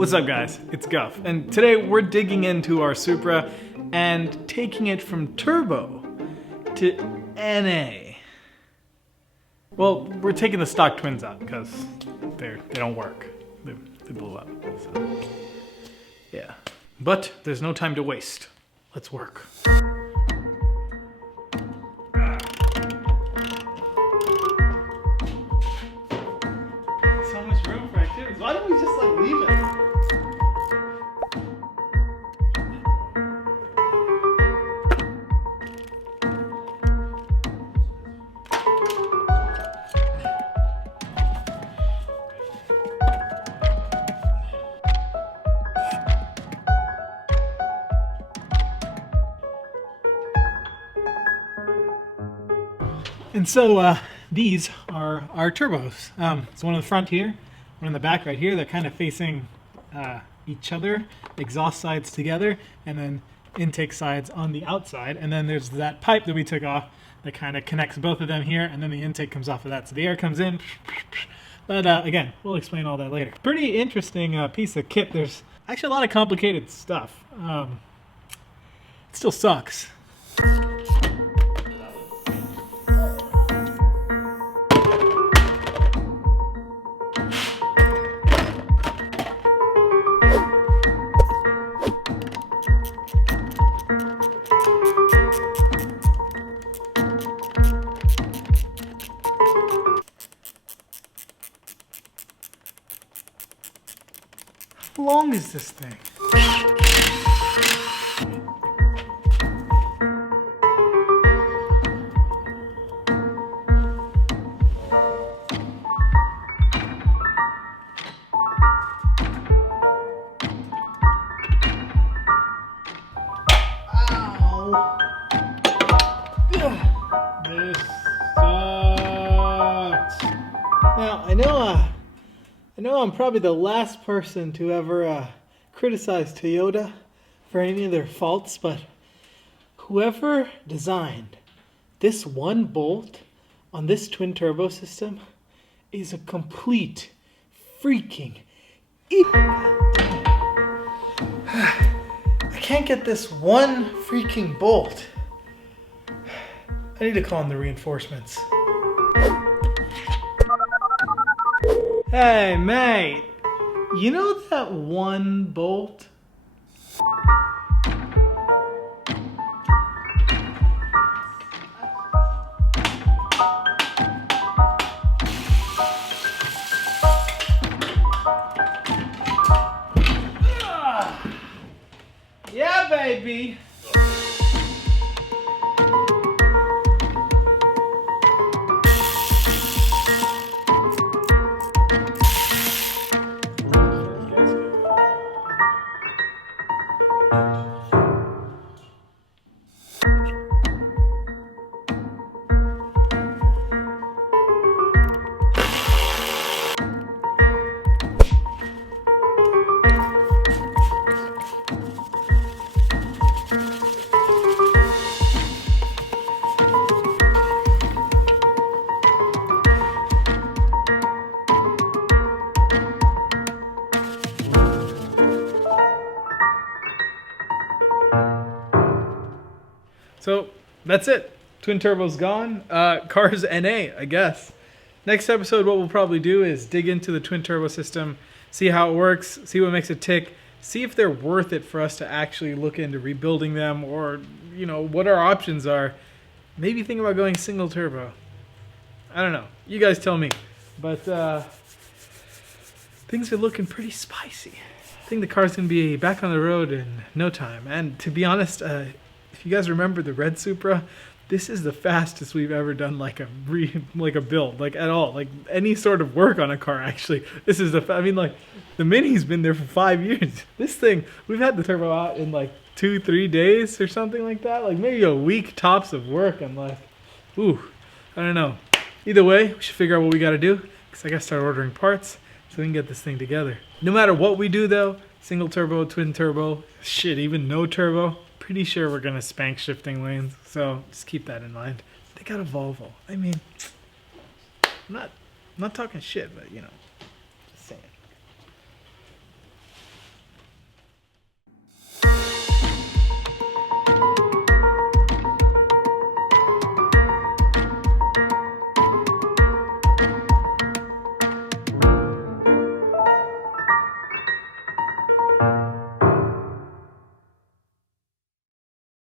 What's up guys, it's Guff, and today we're digging into our Supra and taking it from turbo to NA. Well, we're taking the stock twins out because they don't work. They blew up, so yeah. But there's no time to waste. Let's work. So much room for activities. Why don't we just like leave it? And so these are our turbos. So one in the front here, one in the back right here. They're kind of facing each other, exhaust sides together, and then intake sides on the outside. And then there's that pipe that we took off that kind of connects both of them here, and then the intake comes off of that. So the air comes in. But again, we'll explain all that later. Pretty interesting piece of kit. There's actually a lot of complicated stuff. It still sucks. How long is this thing? Ow! This sucks. Now I know I'm probably the last person to ever criticize Toyota for any of their faults, but whoever designed this one bolt on this twin turbo system is a complete freaking idiot. I can't get this one freaking bolt. I need to call in the reinforcements. Hey, mate, you know that one bolt? Yeah, baby. So that's it. Twin turbo's gone. Car's NA, I guess. Next episode, what we'll probably do is dig into the twin turbo system, see how it works, see what makes it tick, see if they're worth it for us to actually look into rebuilding them, or you know what our options are. Maybe think about going single turbo. I don't know. You guys tell me. But things are looking pretty spicy. I think the car's gonna be back on the road in no time. And to be honest, if you guys remember the red Supra, this is the fastest we've ever done like a build, like at all, like any sort of work on a car. Actually, this is I mean, like the Mini's been there for 5 years. This thing, we've had the turbo out in like 2-3 days or something like that, like maybe a week tops of work. I'm like, ooh, I don't know. Either way, we should figure out what we got to do, because I got to start ordering parts so we can get this thing together. No matter what we do though, single turbo, twin turbo, shit, even no turbo, pretty sure we're gonna spank shifting lanes, so just keep that in mind. They got a Volvo. I mean, I'm not talking shit, but you know.